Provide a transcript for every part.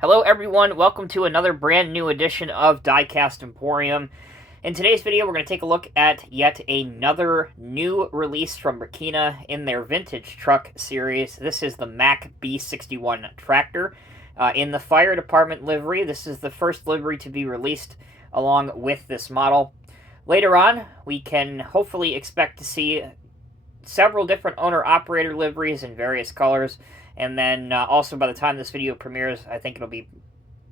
Hello everyone, welcome to another brand new edition of Diecast Emporium. In today's video, we're going to take a look at yet another new release from Brekina in their vintage truck series. This is the Mack B-61 Tractor in the Fire Department livery. This is the first livery to be released along with this model. Later on, we can hopefully expect to see several different owner-operator liveries in various colors. And then also by the time this video premieres, I think it'll be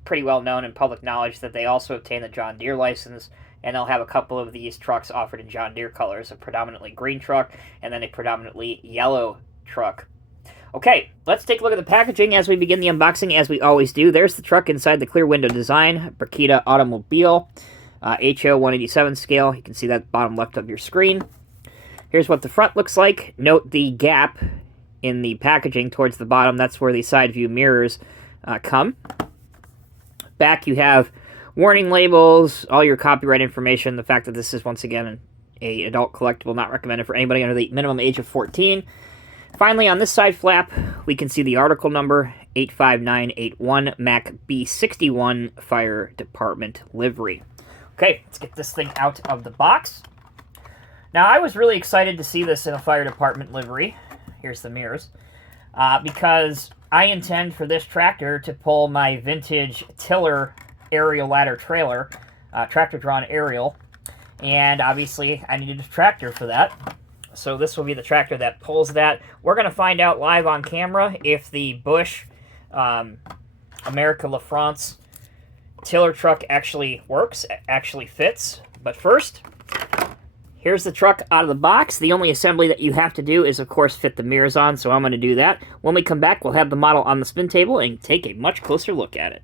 pretty well known in public knowledge that they also obtained the John Deere license, and they'll have a couple of these trucks offered in John Deere colors, a predominantly green truck and then a predominantly yellow truck. Okay, let's take a look at the packaging as we begin the unboxing, as we always do. There's the truck inside the clear window design, Brekina Automobile, HO 187 scale. You can see that bottom left of your screen. Here's what the front looks like. Note the gap in the packaging towards the bottom. That's where the side view mirrors come. Back you have warning labels, all your copyright information, the fact that this is once again an adult collectible, not recommended for anybody under the minimum age of 14. Finally, on this side flap, we can see the article number 85981, Mack B-61 Fire Department Livery. Okay, let's get this thing out of the box. Now, I was really excited to see this in a Fire Department livery. Here's the mirrors, because I intend for this tractor to pull my vintage tiller aerial ladder trailer, tractor-drawn aerial, and obviously I needed a tractor for that. So this will be the tractor that pulls that. We're going to find out live on camera if the Bush America La France tiller truck actually works, actually fits. But first, here's the truck out of the box. The only assembly that you have to do is, of course, fit the mirrors on, so I'm going to do that. When we come back, we'll have the model on the spin table and take a much closer look at it.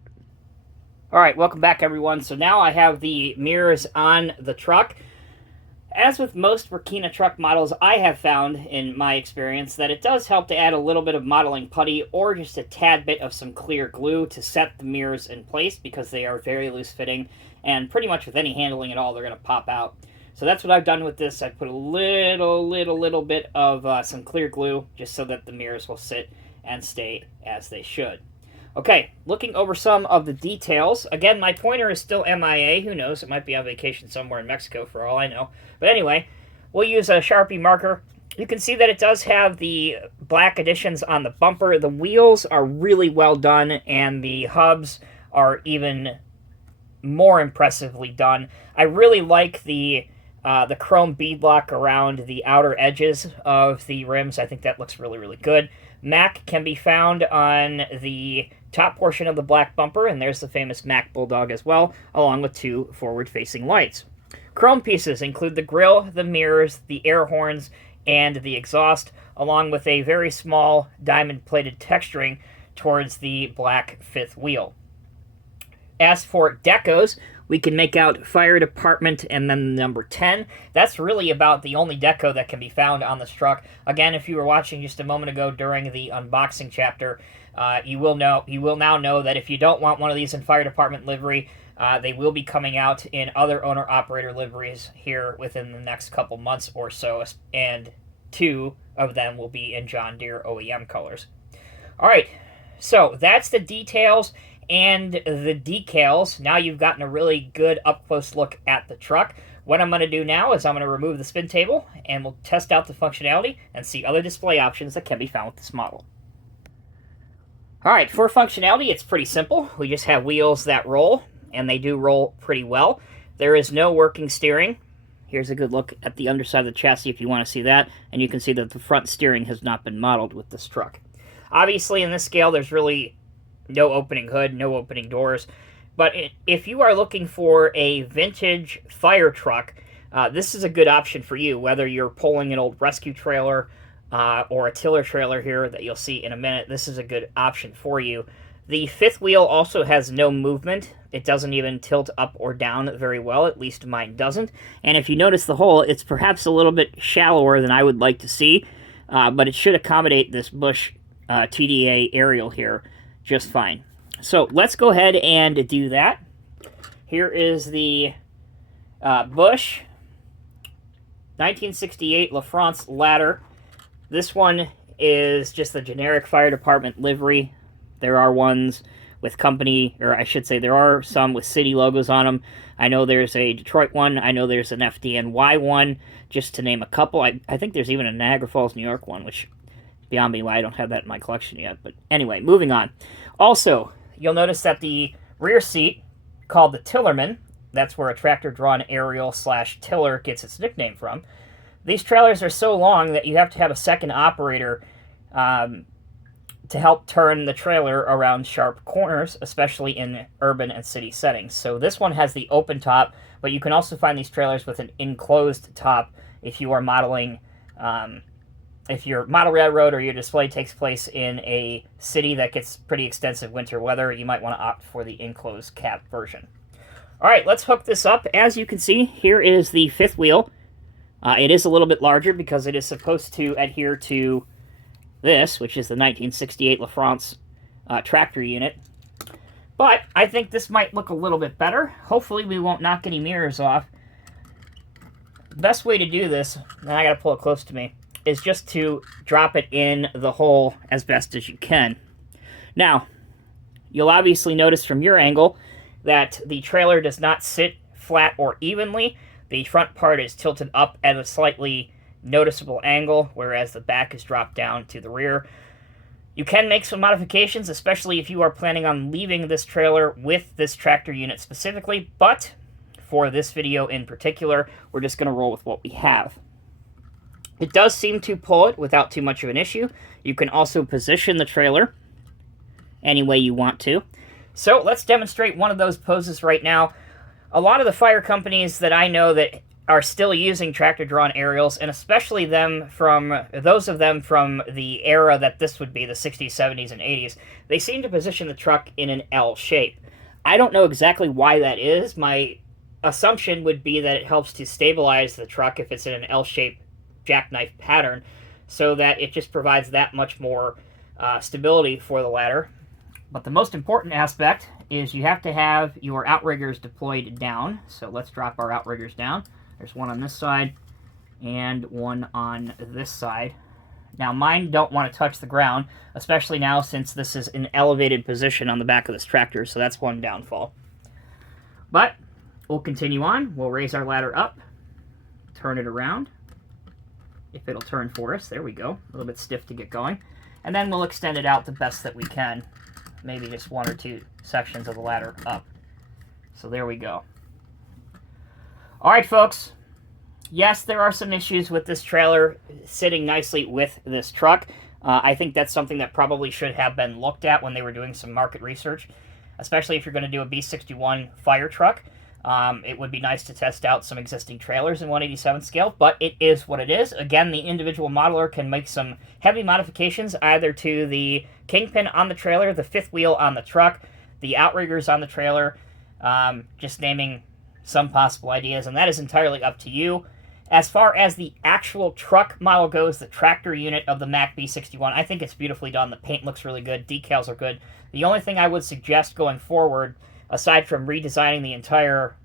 Alright, welcome back, everyone. So now I have the mirrors on the truck. As with most Brekina truck models, I have found, in my experience, that it does help to add a little bit of modeling putty or just a tad bit of some clear glue to set the mirrors in place, because they are very loose-fitting, and pretty much with any handling at all, they're going to pop out. So that's what I've done with this. I put a little bit of some clear glue just so that the mirrors will sit and stay as they should. Okay, looking over some of the details. Again, my pointer is still MIA. Who knows? It might be on vacation somewhere in Mexico for all I know. But anyway, we'll use a Sharpie marker. You can see that it does have the black additions on the bumper. The wheels are really well done, and the hubs are even more impressively done. I really like the chrome beadlock around the outer edges of the rims. I think that looks really good. Mack can be found on the top portion of the black bumper, and there's the famous Mack Bulldog as well, along with two forward-facing lights. Chrome pieces include the grille, the mirrors, the air horns, and the exhaust, along with a very small diamond-plated texturing towards the black fifth wheel. As for decos, we can make out Fire Department and then the number 10. That's really about the only deco that can be found on this truck. Again, if you were watching just a moment ago during the unboxing chapter, you will now know that if you don't want one of these in Fire Department livery, they will be coming out in other owner-operator liveries here within the next couple months or so, and 2 of them will be in John Deere OEM colors. All right, so that's the details and the decals. Now you've gotten a really good up-close look at the truck. What I'm going to do now is I'm going to remove the spin table, and we'll test out the functionality and see other display options that can be found with this model. Alright, for functionality, it's pretty simple. We just have wheels that roll, and they do roll pretty well. There is no working steering. Here's a good look at the underside of the chassis if you want to see that, and you can see that the front steering has not been modeled with this truck. Obviously, in this scale, there's really no opening hood, no opening doors. But if you are looking for a vintage fire truck, this is a good option for you, whether you're pulling an old rescue trailer or a tiller trailer here that you'll see in a minute. This is a good option for you. The fifth wheel also has no movement. It doesn't even tilt up or down very well, at least mine doesn't. And if you notice the hole, it's perhaps a little bit shallower than I would like to see, but it should accommodate this Bush TDA aerial here just fine. So let's go ahead and do that. Here is the Bush 1968 La France ladder. This one is just the generic Fire Department livery. There are ones with company, or I should say there are some with city logos on them. I know there's a Detroit one. I know there's an FDNY one, just to name a couple. I think there's even a Niagara Falls, New York one, which beyond me why I don't have that in my collection yet. But anyway, moving on. Also, you'll notice that the rear seat, called the Tillerman, that's where a tractor-drawn aerial / tiller gets its nickname from. These trailers are so long that you have to have a second operator to help turn the trailer around sharp corners, especially in urban and city settings. So this one has the open top, but you can also find these trailers with an enclosed top if you are modeling, if your model railroad or your display takes place in a city that gets pretty extensive winter weather, you might want to opt for the enclosed cab version. All right, let's hook this up. As you can see, here is the fifth wheel. It is a little bit larger because it is supposed to adhere to this, which is the 1968 LaFrance tractor unit. But I think this might look a little bit better. Hopefully we won't knock any mirrors off. The best way to do this, and I gotta pull it close to me, is just to drop it in the hole as best as you can. Now, you'll obviously notice from your angle that the trailer does not sit flat or evenly. The front part is tilted up at a slightly noticeable angle, whereas the back is dropped down to the rear. You can make some modifications, especially if you are planning on leaving this trailer with this tractor unit specifically, but for this video in particular, we're just going to roll with what we have. It does seem to pull it without too much of an issue. You can also position the trailer any way you want to. So let's demonstrate one of those poses right now. A lot of the fire companies that I know that are still using tractor-drawn aerials, and especially those of them from the era that this would be, the 60s, 70s, and 80s, they seem to position the truck in an L shape. I don't know exactly why that is. My assumption would be that it helps to stabilize the truck if it's in an L-shaped jackknife pattern, so that it just provides that much more stability for the ladder. But the most important aspect is you have to have your outriggers deployed down. So let's drop our outriggers down. There's one on this side and one on this side. Now mine don't want to touch the ground, especially now since this is an elevated position on the back of this tractor, so that's one downfall. But we'll continue on. We'll raise our ladder up, turn it around. If it'll turn for us, there we go. A little bit stiff to get going. And then we'll extend it out the best that we can. Maybe just one or two sections of the ladder up. So there we go. All right, folks. Yes, there are some issues with this trailer sitting nicely with this truck. I think that's something that probably should have been looked at when they were doing some market research, especially if you're going to do a B-61 fire truck. It would be nice to test out some existing trailers in 1/87 scale, but it is what it is. Again, the individual modeler can make some heavy modifications either to the kingpin on the trailer, the fifth wheel on the truck, the outriggers on the trailer, just naming some possible ideas, and that is entirely up to you. As far as the actual truck model goes, the tractor unit of the Mack B-61, I think it's beautifully done. The paint looks really good. Decals are good. The only thing I would suggest going forward, aside from redesigning the entire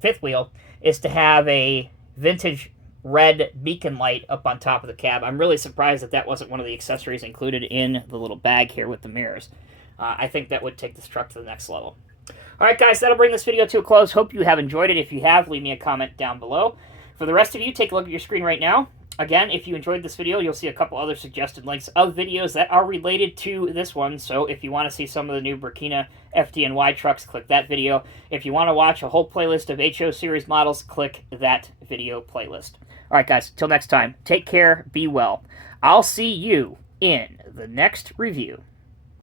fifth wheel, is to have a vintage red beacon light up on top of the cab. I'm really surprised that that wasn't one of the accessories included in the little bag here with the mirrors. I think that would take this truck to the next level. All right, guys, that'll bring this video to a close. Hope you have enjoyed it. If you have, leave me a comment down below. For the rest of you, take a look at your screen right now. Again, if you enjoyed this video, you'll see a couple other suggested links of videos that are related to this one. So if you want to see some of the new Brekina FDNY trucks, click that video. If you want to watch a whole playlist of HO series models, click that video playlist. All right, guys, till next time, take care, be well. I'll see you in the next review.